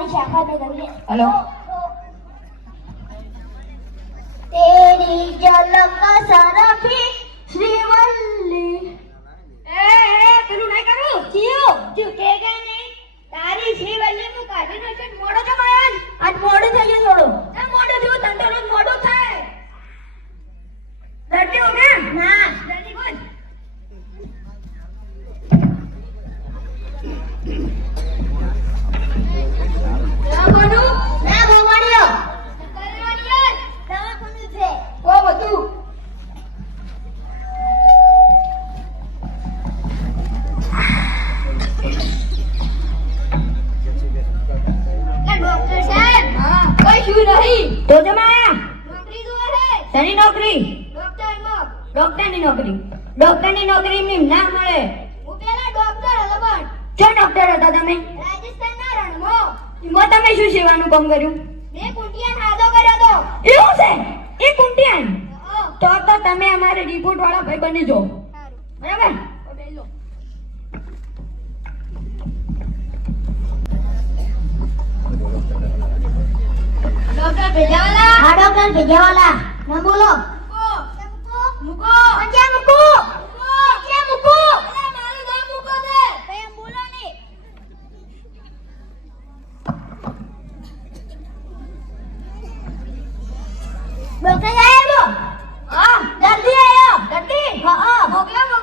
મારી શાખા દે ગઈ हेलो तेरी झलक सरफी श्रीवल्ली ए પેલું નહીં કરું જીવ જીવ કે ગઈ નહીં તારી શ્રીવલ્લી નું કાઢી નાખે મોડો તો માયા આજ મોડું થઈ ગયું થોડું એ મોડું થયું તને તો રોજ મોડું થાય ડરતી હો क्या ના डरती कौन દવાખાનું ના ભવાડીઓ કરવાડીઓ દવાખાનું છે કો બધું ડોક્ટર સાહેબ हाँ कोई शू नहीं तो जमाया નોકરી જો હે શેની નોકરી ડોક્ટર માં ડોક્ટરની નોકરી में ના મળે હું પેલા ડોક્ટર હતો પણ જો ડોક્ટર હતા તમે રાજસ્થાનના રણમાં એમાં તમે શું સેવાનું કામ કર્યું મેં કુંટિયા નાદો કર્યો તો એવું છે એ કુંટિયાન ઓ તો તમે અમારે રિપોર્ટ વાળા ભાઈ બની જો બરાબર ડોક્ટર ભેજાવાલા હા ડોક્ટર ભેજાવાલા ના બોલો મુકો ક્યાં મુકો ક્યાં મુકો અરે મારું નામ મુકો દે કઈ બોલો ને ડોક્ટર સાહેબ હા જલ્દી આયો દર્દી હા મોકલો બેહો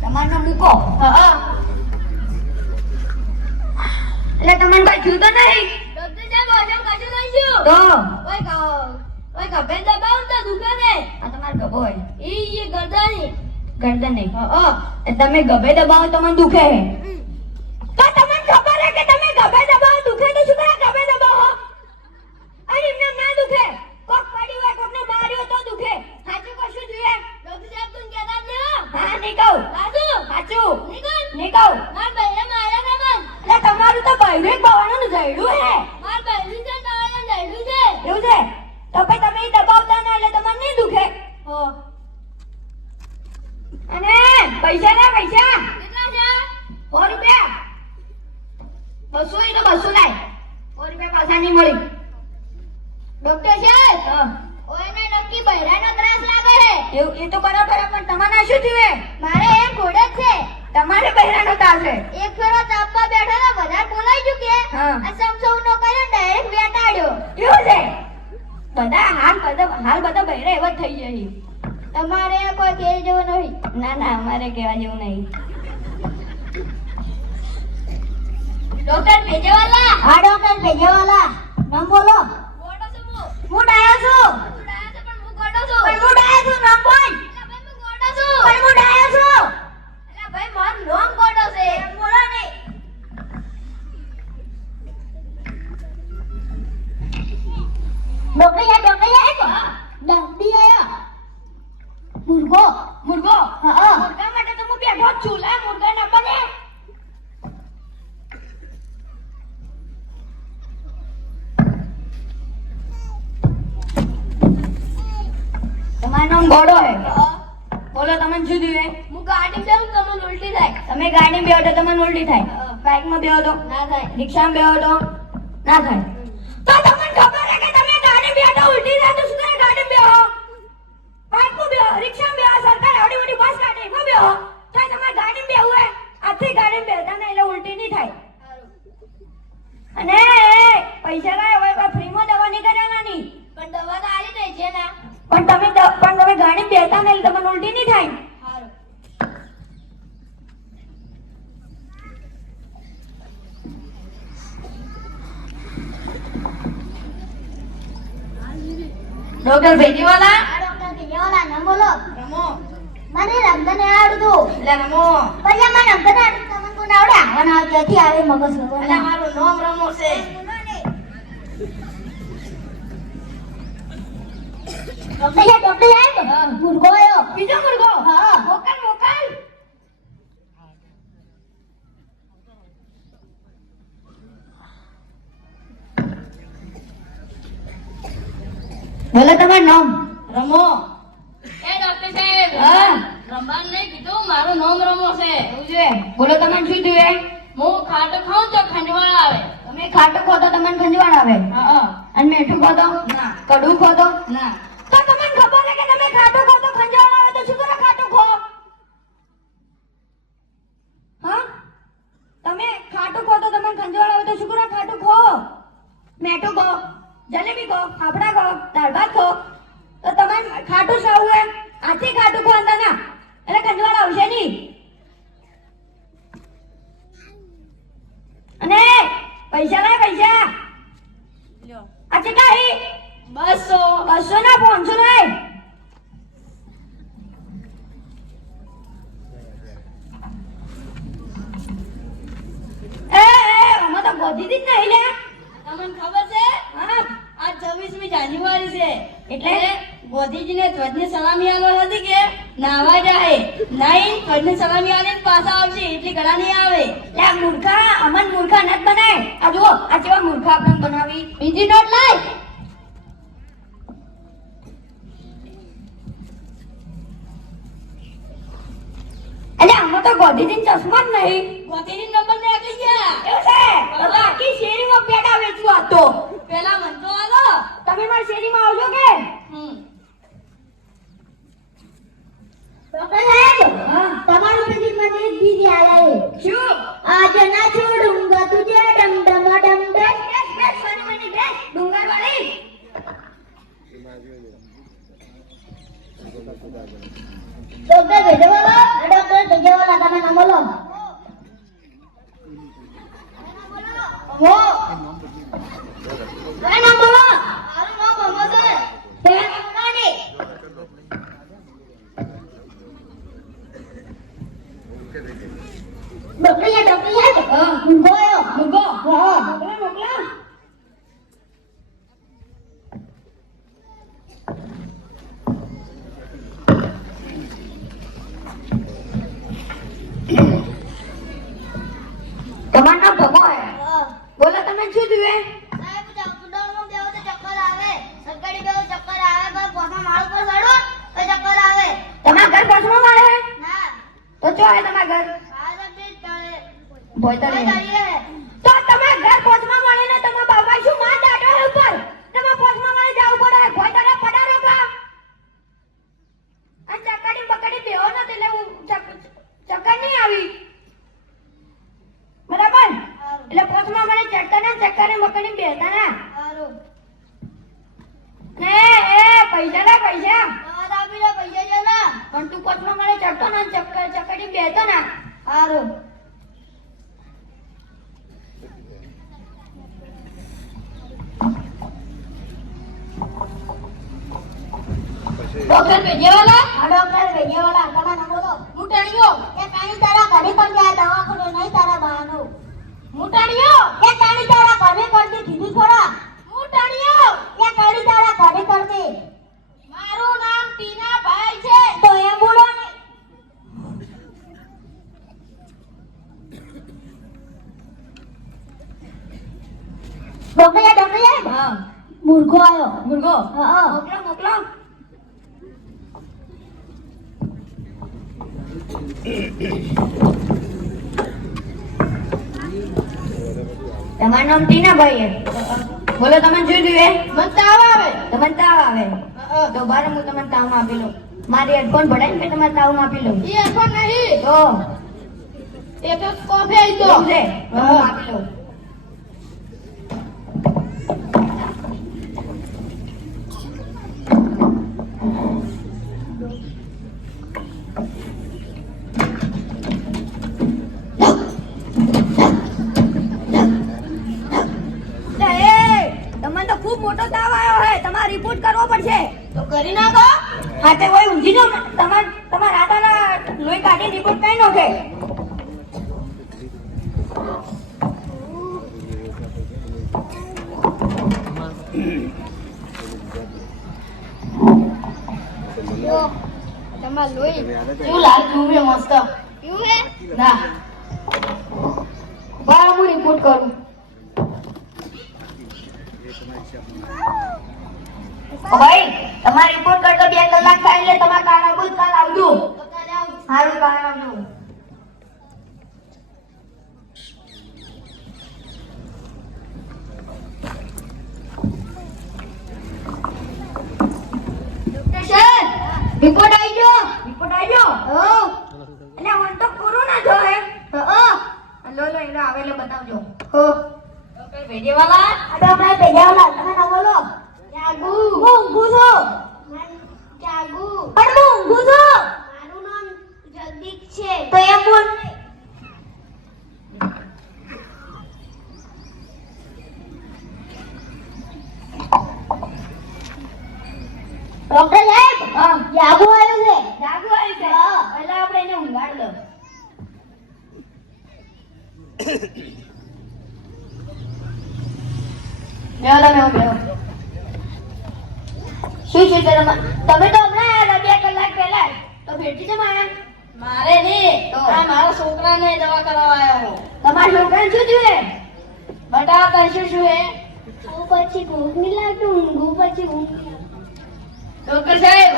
તમારું નામ મૂકો હા એટલે તમને કોઈ થયું તો નહીં ડોક્ટર સાહેબ હજમ કશું લઈશું તો ઓય કભે દબાવ તો દુખે ને આ તમારો ગભો હોય ઈ ગરદની ગરદન નહીં તમે ગભે દબાવો તમને દુખે હે તો તમને ખબર હે કે તમે ગભે દબાવો દુખે તો શું કરે ગભે દબાવો અરે એમને ના દુખે કોક પડી હોય કોકને માર્યો તો દુખે સાચું કશું જોઈએ ડોક્ટર સાહેબ તું કહેતા જ ને હા નહીં કહું સાચું સાચું નિકલ નહીં કહું માર બહેરે માર્યા ને મન એટલે તમારું તો બૈરે બવાનું જઈડું હે માર બહેરી છે તારે લઈડું છે એવું છે તો પછી તમે ઈ દબાવતા ના એટલે તમને નહીં દુખે હો અને પૈસા ના પૈસા કેટલા છે 100 રૂપિયા 200 એ તો 200 લાય 100 રૂપિયા પાછા નહીં મળી ડોક્ટર સાહેબ ઓય ને નક્કી બહેરાનો ત્રાસ લાગે છે એવું એ તો બરાબર હે, પણ તમારે શું થયું હે? મારે એક ઘોડે જ છે તમારે બહેરાનો તાસ હે એક ફેરો તાપવા બેઠો તો બધા બોલાઈ ગયું કે હા. આ સમસવનો કર્યો ડાયરેક્ટ વેટાડ્યો એવું છે બધા હાલ બધા બહેરા એવા જ થઈ જાય છે. તમારે કોઈ કહે જેવું નહીં ના ના અમારે કહેવા જેવું નહીં ડોક્ટર ભેજવાલા હા ડોક્ટર ભેજવાલા નામ બોલો ગોડો છું હું ડાયો છું હું ડાયા છે પણ હું ગોડો છું પણ હું ડાયો છું નામ બોલ એલા ભાઈ હું ગોડો છું પણ હું ડાયો છું એલા ભાઈ મારું નામ ગોડો છે બોલો નહીં ડોક્ટર ડોક્ટર આયા મુર્ગો મુર્ગો હા મુર્ગા માટે તો હું બેઠો જ છું લા મુર્ગા ના બને તમારું નામ ગોડો હે બોલો તમને શું થયું હું ગાડી બેહું તો મને ઉલટી થાય તમે ગાડી બેહો તો તમને ઉલટી થાય બાઇકમાં બેહો તો ના થાય રિક્ષામાં બેહો તો ના થાય તો તમને ખબર હે કે તમે ગાડી બેહો તો ઉલટી થાય તો શું કરે ગાડી બેહો બાઇકમાં બેહો રિક્ષામાં બેહો સરકાર આવડી મોટી બસ કાઢે એમાં બેહો તો તમારે ગાડી બેહવું હે આથી ગાડી બેહતા ને એટલે ઉલટી નહીં થાય અને પૈસા લાય હવે ફ્રીમાં દવા નહીં કરાવવાની પણ દવા તો આલી દે છે ને પણ તમે ગાડી બેહતા ને એટલે તમને ઉલટી નહીં થાય સારું ડોક્ટર ભેજીવાલા આ ડોક્ટર ભેજવાલા નામ બોલો રમો મને રમતને આવડતું એટલે રમો પછી મને રમતને આવડતું તમને કોણ આવડે આવવાના ક્યાંથી આવે મગજ એટલે વગર મારું નામ રમો છે ડોક્ટર સાહેબ મુર્ગો આયો બીજો મુર્ગો હા મોકલ બોલો તમારું નામ રમો એ ડોક્ટર સાહેબ હા રમવાનું નહીં કીધું, મારું નામ રમો છે. એવું છે. બોલો તમને શું જોઈએ? હું ખાટું ખાઉં તો ખંજવાળ આવે. તમે ખાટું ખો તો તમને ખંજવાળ આવે હા અને મીઠું ખો તો ના. કડવું ખો તો ના. તો તમને ખબર છે કે તમે ખાટું ખો તો ખંજવાળ આવે તો શું કરે ખાટું ખો? હા તમે ખાટું ખો તો તમને ખંજવાળ આવે તો શું કરે ખાટું ખો? મેઠું ખો, જલેબી ખો, ફાફડા ખો, દાળ ભાત ખો તો તમે ખાટું સાવું એમ આથી ખાટું ખો અંદા ના એટલે ખંજવાળ આવશે નહીં. અને પૈસા લાય પૈસા આ કેટલા હી? 200. 200 ના 500 લાય. આમાં તો ગોધીથી જ નહીં લે. તમને ખબર છે હા આજ 26મી જાન્યુઆરી છે એટલે? ગોધીજીને ધ્વજની સલામી આલવા હતી કે નાવા જાય નહીં ધ્વજની સલામી આલીને પાછા આવશે એટલી ઘણા નહીં આવે. લે આ મૂર્ખા અમન મૂર્ખા નત બનાય. આ જુઓ આ કેવા મૂર્ખા આપણને બનાવી. બીજી નોટ લાય. અલે આમાં તો ગોધીજી ચશ્મા જ નહીં. ગોધીજી નંબર ને આગળ ગયા. એવું છે તો તો આખી શેરીમાં પેડા વેચવું આ તો. પેલા મંત્રો આલો. તમે મારી શેરીમાં આવજો કે? ડોક્ટર સાહેબ હા તમારું પછી મને એક ગીત યાદ આવ્યું. શું? આજ ના છોડુંગા તુજે ડમ ડમ ડમ ડમ. બેસ બેસ સોની મની બેસ ડુંગર વાળી. ડોક્ટર ભેજવાલા ડોક્ટર ભેજવાલા તમે નામ બોલો. હો કઈ નામ બોલો? મારું નામ મોહમ્મદ છે. તેનું નામ નાની. ડોક્ટર સાહેબ હા ઊંઘો આવ્યો. મુગો હા મોકલા મોકલા. તમારું નામ ભગો હે. બોલો તમે શું જોઈએ? સાહેબ ચક્કરમાં બેહો તો ચક્કર આવે. સગડી બેહો ચક્કર આવે. પર પોસમાં માળ પર ચડો તો ચક્કર આવે. તમારા ઘર પાછમાં મળે હે? ના તો ચો હે તમારા ઘર? ફાધર તે તળે ભોયતળી હે. તળીએ હે. તો તમારા ઘર પોચમાં મળે ને તમારા બાપા શું માર દાટો હે ઉપર? તમારા પોચમાં મળે જાવું પડે. ભોયતળે પડારો કા? આ ચક્કડી બકડી બેહો ન એટલે હું ચક્કર નહીં આવી. બરાબર? એટલે પોચમાં મળે ચડતા ને ચક્કર ને મકડી બેહતા ના. હારું. ને એ પૈસા લે પૈસા. તમારે આપી દો પૈસા છે ને. પણ તું પોચમાં મળે ચડતો ને ચક્કડી બેહતો ના. હારું. ડોક્ટર ભેજવાલા આ ડોક્ટર ભેજવાલા તમે નામ બોલો. મુટાણીઓ એ કાણી તારા ઘરે પણ ગયા દવાખાને નહીં તારા બહાનું. મુટાણીઓ એ કાણી તારા ઘરે કરતી કીધું ખરા. મુટાણીઓ એ કાણી તારા ઘરે કરતી. મારું નામ ટીનાભાઈ છે. તો એમ બોલો ને. ડોક્ટર હા મૂર્ખો આવ્યો. મુર્ગો હા મોકલો મોકલો. તમારું નામ ટીનાભાઈ હે. બોલો તમે શું જોઈએ? મને તાવ આવે. તમને તાવ આવે તો બાર હું તમને તાવ આપી લઉં. મારી હેડફોન ભરાઈને મેં તમારે તાવ આપી લઉં. એ এখন નહીં તો એ તો કોફી આવી તો એવું છે? હું આપી લઉં. તમને તો ખૂબ મોટો તાવ આવ્યો હે. તમારે રિપોર્ટ કરવો પડશે. તો કરી નાખો. હા તે કોઈ ઊંઘી જો તમારા હાથાના લોહી કાઢી રિપોર્ટ કઈ નાખે. તમાર લોહી કેવું લાગ્યું છે મસ્ત. કેવું હે? ના બરાબર હું રિપોર્ટ કરું. ભાઈ તમારે રિપોર્ટ કરતો 2 કલાક થાય એટલે તમારે કાઢવું બસ કાલ આવજો. તો કાલે આવું. સારું, કાલે આવજો. ડોક્ટર સાહેબ રિપોર્ટ આવી ગયો. રિપોર્ટ આવ્યો? હો એટલે મને તો કોરોના થયો હે. હો લો લો એને આવેલે બતાવજો. હો ડોક્ટર ભેજેવાલા. આ ડોક્ટર ભેજાવાલા તમે ના બોલો. જાગુ હું ઊંઘું છું. જાગુ પણ હું ઊંઘું છું. મારું નામ જગદીશ છે. તો એમ બોલ. ડોક્ટર સાહેબ હા. જાગુ આવ્યું છે. જાગુ આવી છે. હા. પહેલા આપણે એને ઊંઘાડ દો. બેહો તમે, બેહો. શું છે તમે તો હમણાં આવ્યા 2 કલાક પહેલા જ. તો ભેટી છે મારા. મારે નહીં તો? આ મારા છોકરાને દવા કરાવવા આવ્યો હું. તમારા છોકરાને શું થયું હે? બટા તને શું હે? હું પછી ભૂખ નહીં લાગતું, ઊંઘું પછી ઊંઘ નહીં આવતી. ડોક્ટર સાહેબ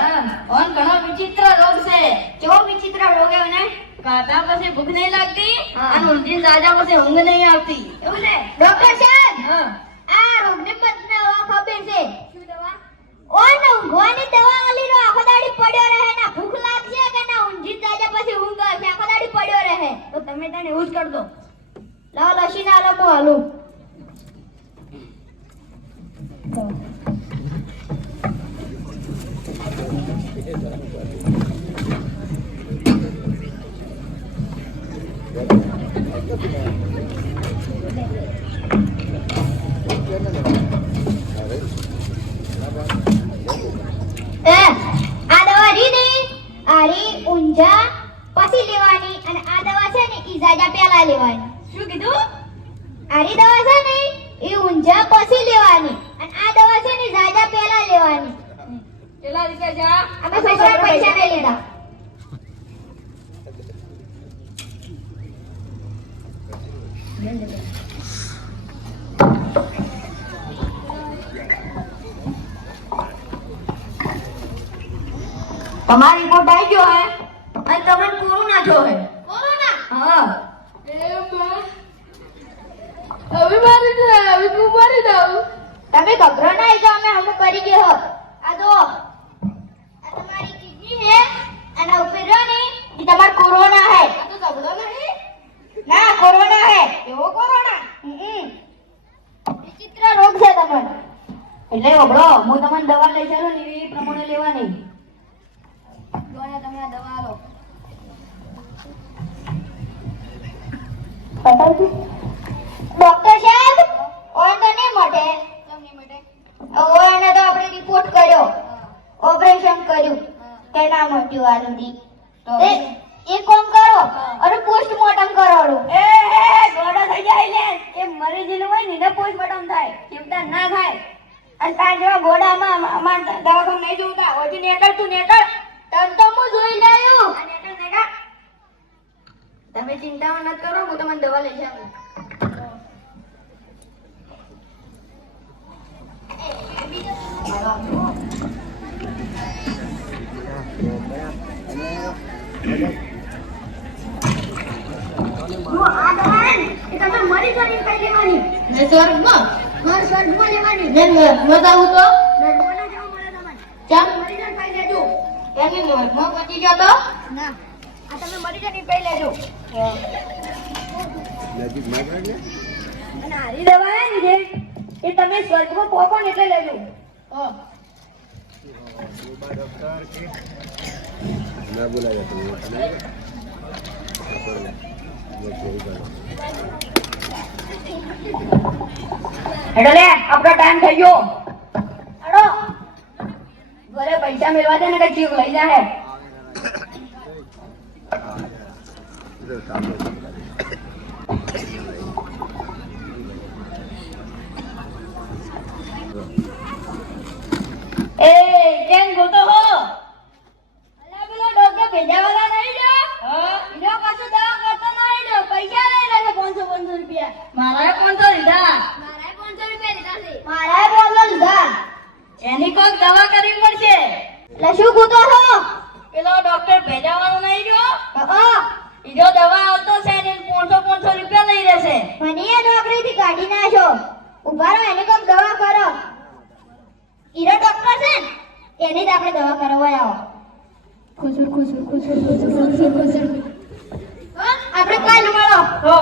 ઓન ઘણો વિચિત્ર રોગ છે. કેવો વિચિત્ર રોગ આવ્યો ને? ખાધા પછી ભૂખ નહીં લાગતી હા. અને ઊંઘી જાજા પછી ઊંઘ નહીં આવતી. એવું ને? ડોક્ટર સાહેબ હા. આ રોગને પતને દવા ખબર છે. શું દવા? ઓન ઊંઘવાની દવા આલી રો આખો દાડી પડ્યો રહે ના ભૂખ લાગશે કે ના ઊંઘી જાજા પછી ઊંઘ આવશે આખો દાડી પડ્યો રહે. તો તમે તને એવું જ કર દો. લાવ લસીના આલો મો હાલું. આ દવા રીની આરી ઊંઝા પછી લેવાની અને આ દવા છે ને ઈ જાજા પહેલા લેવાની. શું કીધું? આરી દવા છે ને ઈ ઊંઝા પછી લેવાની અને આ દવા છે ને જાજા પહેલા લેવાની. કેટલા રીતે જા? અમે છોકરા પૈસા નહીં લેતા. તમારો રિપોર્ટ આવી ગયો હે અને તમને કોરોના થયો હે. કોરોના હા. તમે ગભરો ના તો અમે હમ કરી ગયો હોત. આ જો આ તમારી કિડની હે અને ઉપર રહ્યો ને ઈ તમાર કોરોના હે. આ તો સબળો નહીં. ના કોરોના હે. એવો કોરોના. વિચિત્ર રોગ છે તમારો. એટલે હબળો હું તમને દવા લઈ ચાલો ને એ પ્રમાણે લેવાની. જોને તમે આ દવા લો. ડોક્ટર સાહેબ ઓન તો નહીં મટે. કેમ નહીં મટે? ઓને તો આપણે રિપોર્ટ કર્યો, ઓપરેશન કર્યું, કે ના મટ્યું આ સુધી. એ એક કામ કરો અને પોસ્ટમોર્ટમ કરાવો. એ ગોડો થઈ જાય લે. એ મરી ગયેલું હોય ને એને પોસ્ટમોર્ટમ થાય. ચિંતા ના થાય. અને તાર જેવા ગોડામાં અમાર દવાખાને નહીં જોતા. ઓછી નેકળ તું નેકળ. તન તો હું જોઈ લાયું. આ નેકળ નેકળ. તમે ચિંતા ન કરો, હું તમને દવા લઈ જાઉં. જો આ દવા હે ને એ તમે મરી જઈને ખાઈ લેવાની. ને સ્વર્ગમાં હા, સ્વર્ગમાં લેવાની. ને બતાવું તો નરગોના જેવું મળે તમારે. ચાલ મરી જઈને ખાઈ લેજો. એની સ્વર્ગમાં પહોંચી ગયો તો ના, આ તમે મરી જઈને ખાઈ લેજો. અને હારી દવા હે ને જે એ તમે સ્વર્ગમાં પહોંચો ને એટલે લેજો. ના બોલાય તમે હેડો લે, આપણો ટાઈમ થઈ ગયો. હેડો. ઘરે પૈસા મેળવા દે ને કે ચીક લઈ જા હે. એ કેમ ગોતો હો? અલા પેલો ડોક્ટર ભેજાવાલા નહીં જો? એનો પાછો દવા કરતો નહીં જો. પૈસા લઈ લે છે 500 રૂપિયા. મારા 500 લીધા. મારાય 500 રૂપિયા લીધા છે. મારાય 500 લીધા. એની કોઈક દવા કરવી પડશે. એટલે શું ગોતો છો? પેલો ભેજાવાળો નહીં રહ્યો હા ઈજો દવા આવતો છે ને 500 રૂપિયા લઈ રહેશે મને એ નોકરીથી કાઢી નાખો ઉભા રહો એને કોક દવા કરો ઈરો ડોક્ટર છે ને એની જ આપણે દવા કરવા આવો ખુસુર ખુસુર ખુસુર ખુસુર ખુસુર ખુસુર હા આપણે કાલ મળો હો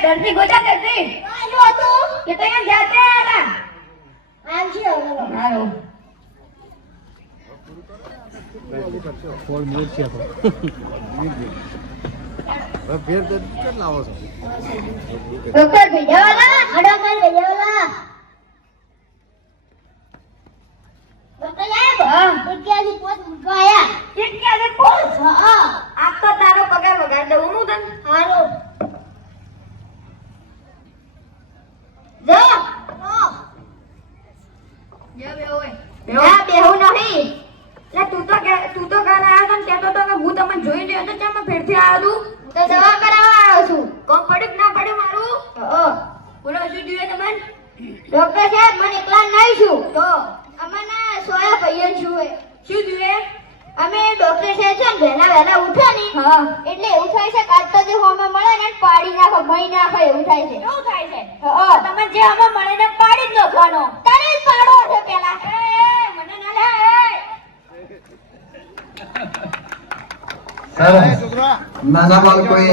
દર્દી ગોચા દર્દી આજો હતું કે તો અહીંયા જાતે હતા આવશે હવે હારું ફોલ મૂડ છે હવે ફેર તો કેટલા આવો છો ડોક્ટર ભેજાવાલા ડોક્ટર ભેજાવાલા ડોક્ટર સાહેબ હા. ટિકિયાથી પોત મૂકવા આયા ટીક્યા દે પોસ હા આ તો તારો પગાર વગાડ દઉં હું તને હારું જો જે બે હોય ના બેહું નહીં લે તું તો કાલ આવ્યો તો ને કહેતો તો કે હું તમને જોઈ રહ્યો તો ચાલ ફેરથી આવ્યો તું તો દવા કરાવવા આવ્યો છું કોમ પડ્યું કે ના પડ્યું મારું હા બોલો શું જોઈએ તમને ડોક્ટર સાહેબ મને એકલા નહીં છું તો અમને સોયા ભાઈઓ છું શું જોઈએ અમે ડોક્ટર સાહેબ છે ને વહેલા ઉઠો ને હા એટલે એવું થાય છે કાલ તો જે હોમે મળે ને પાડી નાખો મહી નાખો એવું થાય છે કેવું થાય છે હા તમે જે અમે મળીને પાડી જ નાખવાનો તને જ પાડો છે પેલા મને ના લે છોકરા નાના બાળકોએ